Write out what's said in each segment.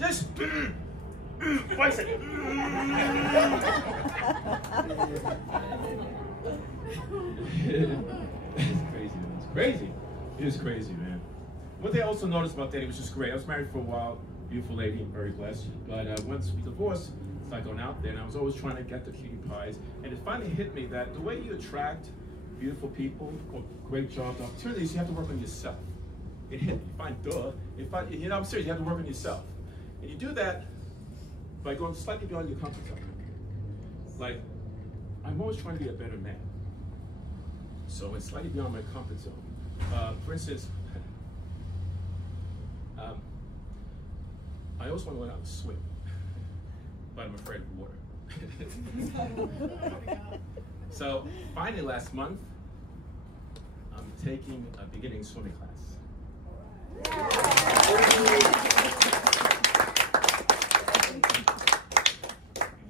Just voice it. It's crazy, man. It's crazy. It is crazy, man. One thing I also noticed about dating, which is great, I was married for a while, beautiful lady, I'm very blessed. But once we divorced, started going out there, and I was always trying to get the cutie pies. And it finally hit me that the way you attract beautiful people or great job opportunities, you have to work on yourself. It hit me. Fine, duh. You know, I'm serious. You have to work on yourself, and you do that by going slightly beyond your comfort zone. Like, I'm always trying to be a better man, so it's slightly beyond my comfort zone. For instance, I always want to learn how to swim, but I'm afraid of water. So finally, last month, I'm taking a beginning swimming class.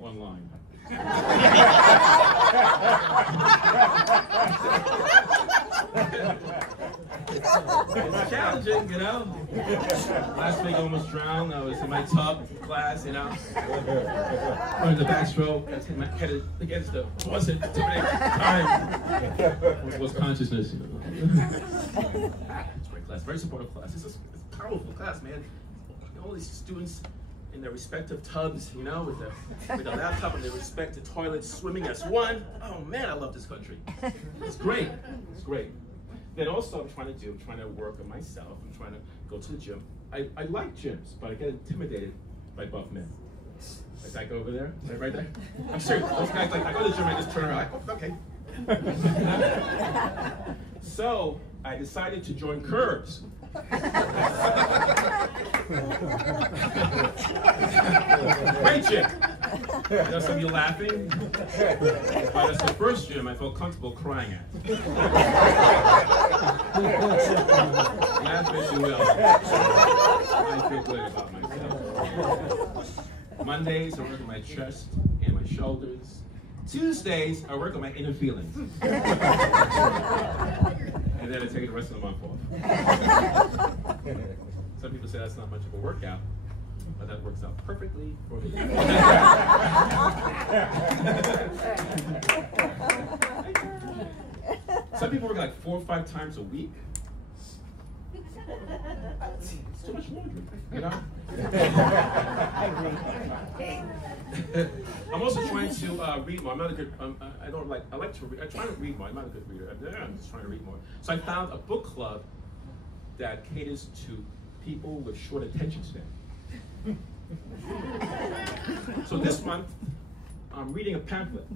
Online. It's challenging, you know. Last week I almost drowned. I was in my tub class, you know. Running the backstroke. I was hitting my head against the wasn't too many times. Was consciousness, you know. It's a great class, very supportive class. It's a powerful class, man. All these students in their respective tubs, you know, with the laptop and their respective toilets, swimming as one. Oh man, I love this country. It's great. It's great. Then also I'm trying to work on myself. I'm trying to go to the gym. I like gyms, but I get intimidated by buff men. Like that guy over there, right there. I'm serious. Those guys, like, I go to the gym, I just turn around, like, oh, okay. So I decided to join Curves. Great gym. You know, some of you laughing, but it's the first gym I felt comfortable crying at. Laugh as you will. I feel good about myself. Mondays I work on my chest and my shoulders. Tuesdays I work on my inner feelings. And then I take the rest of the month off. Some people say that's not much of a workout, but that works out perfectly for me. Some people work like 4 or 5 times a week. It's too much laundry, you know? I agree. I'm also trying to read more. I'm not a good, I like to read, I try to read more. I'm not a good reader. I'm just trying to read more. So I found a book club that caters to people with short attention span. So this month, I'm reading a pamphlet.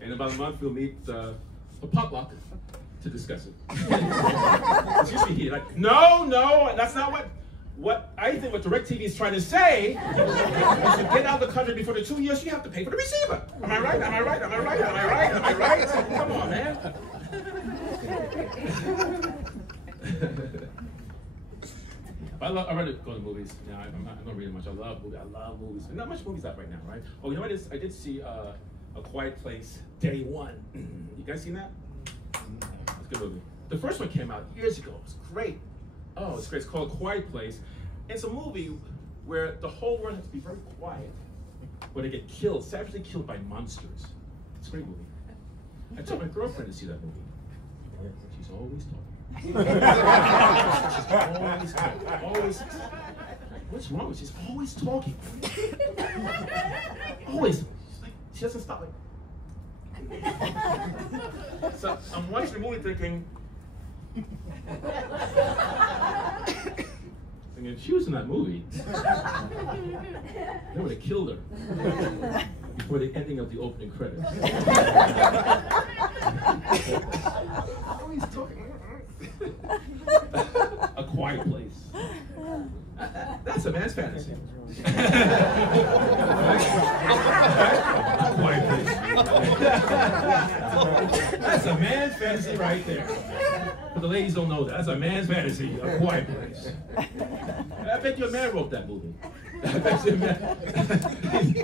In about a month, we'll meet a potluck to discuss it. It's usually here, like, no, that's not what I think what DirecTV is trying to say is to get out of the country before the 2 years, you have to pay for the receiver. Am I right? Am I right? Am I right? Am I right? Am I right? Come on, man. I rather go to movies. Yeah, I'm not reading much. I love movies. There's not much movies out right now, right? Oh, you know what? I did see A Quiet Place Day 1. You guys seen that? It's a good movie. The first one came out years ago. It was great. Oh, it's great. It's called A Quiet Place. It's a movie where the whole world has to be very quiet, where they get killed, savagely killed by monsters. It's a great movie. I took my girlfriend to see that movie. She's always talking. She's always talking. Always. What's wrong with her? She's always talking. Always. She's like, she doesn't stop. Like. So I'm watching the movie thinking, if she was in that movie, they would have killed her before the ending of the opening credits. Always talking. A Quiet Place. That's a man's fantasy. A Quiet Place. That's a man's fantasy right there. But the ladies don't know that. That's a man's fantasy. A Quiet Place. I bet you a man wrote that movie.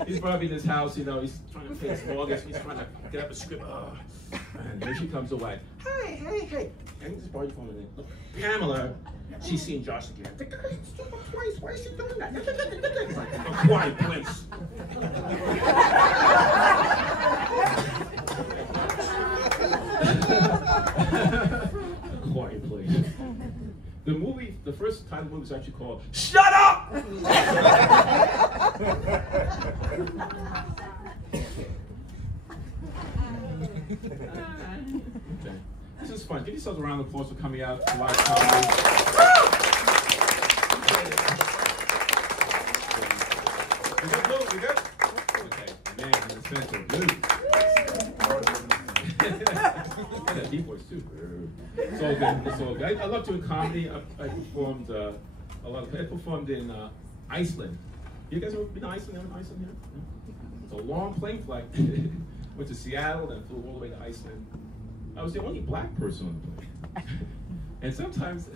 He's probably in his house, you know, he's trying to pay his mortgage, he's trying to get up a script. Oh. And here she comes away. Hey. And he just borrowed your phone and look, Pamela, she's seen Josh again. Twice, why is she doing that? He's like, oh, quiet, please. Quiet, please. The first time the movie was actually called Shut Up! Okay. This is fun. Give yourselves a round of applause for coming out to live comedy. We good, Lou? We good? Okay. Man, in the center. Lou. And that deep voice too. It's all good. It's all good. I love doing comedy. I performed a lot. I performed in Iceland. You guys ever been to Iceland? Ever been to Iceland here? No? It's a long plane flight. Went to Seattle, then flew all the way to Iceland. I was the only black person on the plane. And sometimes,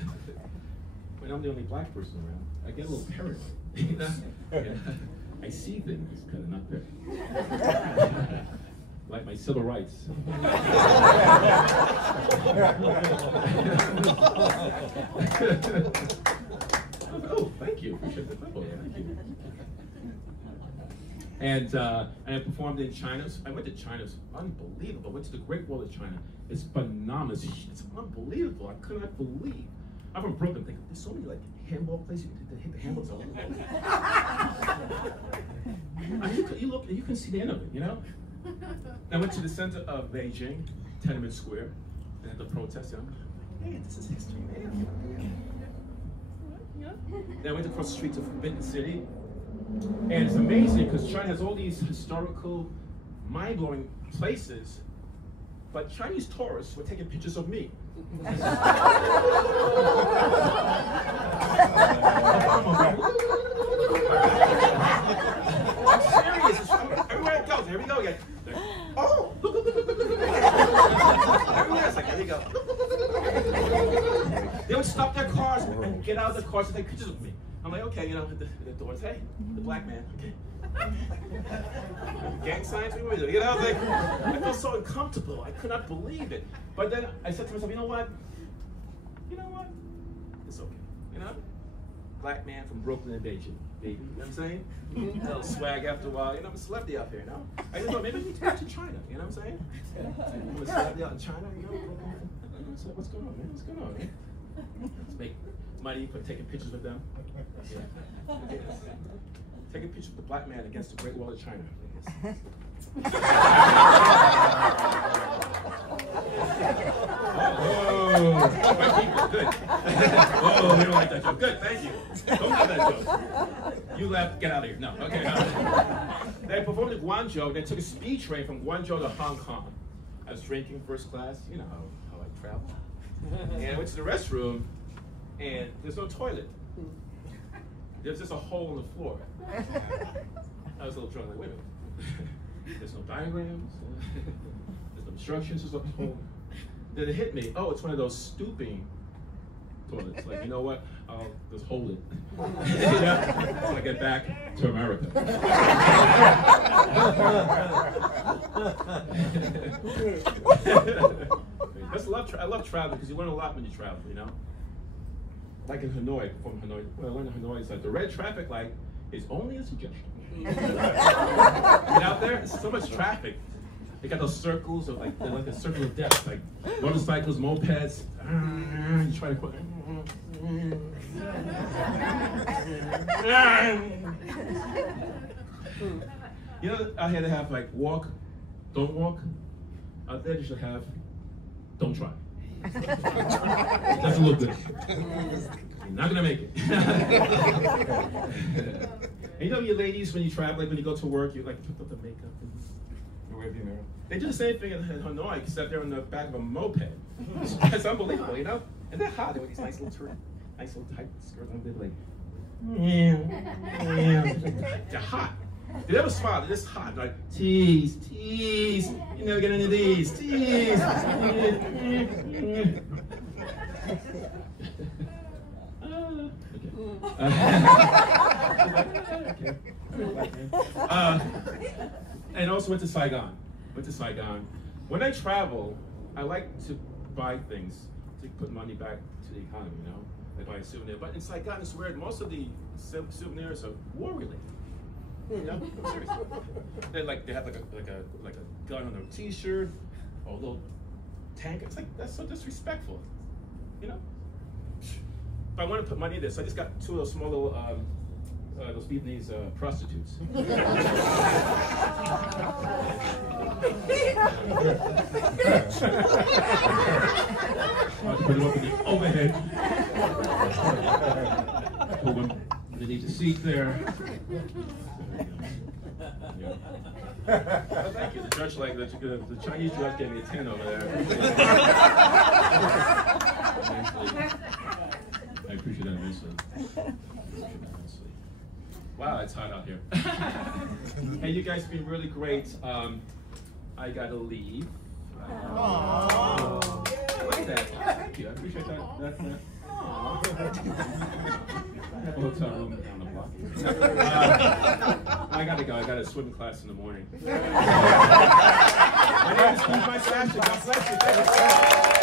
when I'm the only black person around, I get a little paranoid. You know? I see things kind of not there. Like my civil rights. Oh, thank you. Appreciate the memo. Thank you. And I performed in China. I went to China. It's unbelievable. I went to the Great Wall of China. It's phenomenal. It's unbelievable. I could not believe. I'm from Brooklyn. There's so many like handball places you can hit the handballs all over. You can see the end of it, you know? I went to the center of Beijing, Tiananmen Square, and had the protest. I'm like, hey, this is history, man. Then I went across the street to Forbidden City. And it's amazing because China has all these historical, mind-blowing places, but Chinese tourists were taking pictures of me. I'm serious. Everywhere it goes, here we go again. Oh, look. Everywhere it's like, here we go. They would stop their cars and get out of the cars and take pictures of me. I'm like, okay, you know, the doors, hey, the black man, okay. Gang signs, we were doing, you know, like, I felt so uncomfortable. I could not believe it. But then I said to myself, you know what? It's okay, you know? Black man from Brooklyn and Beijing, baby, you know what I'm saying? A little swag after a while, you know, I'm a celebrity out here, you know? I just thought maybe I need to go to China, you know what I'm saying? I'm a celebrity out in China, you know? What's going on, man? What's going on, man? Let's make money for taking pictures with them. Yeah. Take a picture with the black man against the Great Wall of China. Oh, my people, good. Oh, we don't like that joke. Good, thank you. Don't have that joke. You left, get out of here. No, okay. They performed in Guangzhou. They took a speed train from Guangzhou to Hong Kong. I was drinking first class. You know how I travel. And I went to the restroom, and there's no toilet. There's just a hole in the floor. I was a little drunk, like, wait a minute. There's no diagrams, there's no instructions, there's no hole. Then it hit me, oh, it's one of those stooping toilets. Like, you know what? I'll just hold it. Yeah, so I get back to America. I love traveling because you learn a lot when you travel, you know? Like in Hanoi, from Hanoi, what I learned in Hanoi is that the red traffic light is only a suggestion. Get out there, there's so much traffic. They got those circles of like, they're like a circle of death, like motorcycles, mopeds. You try to put. You know, out here they have like walk, don't walk. Out there they should have, don't try. It doesn't look good. You're not gonna make it. And you know, you ladies, when you travel, like when you go to work, you like put up the makeup and wherever you mirror. They do the same thing in Hanoi, except they're on the back of a moped. It's unbelievable, you know. And they're hot. They wear these nice little tight skirts. They're like, they're hot. They never smile. They're just hot. Like, tease. You never get any of these. Tease. here. And also went to Saigon. When I travel, I like to buy things to put money back to the economy, you know? Like buy a souvenir. But in Saigon, it's weird. Most of the souvenirs are war-related. You know? Seriously. They have like a gun on their T-shirt, or a little tank. It's like, that's so disrespectful, you know? But I want to put money in this, so I just got 2 of those small little those Vietnamese prostitutes. Put them up in the overhead. Put them underneath the seat there. Yeah. Well, thank you. The judge, the Chinese judge gave me a 10 over there. I appreciate that immensely. Wow, it's hot out here. Hey, you guys have been really great. I gotta leave. I like that. Thank you. I appreciate that. I have a hotel room down the block. I gotta go. I got a swimming class in the morning. My name is Michael Ashton. God bless you. Thank you.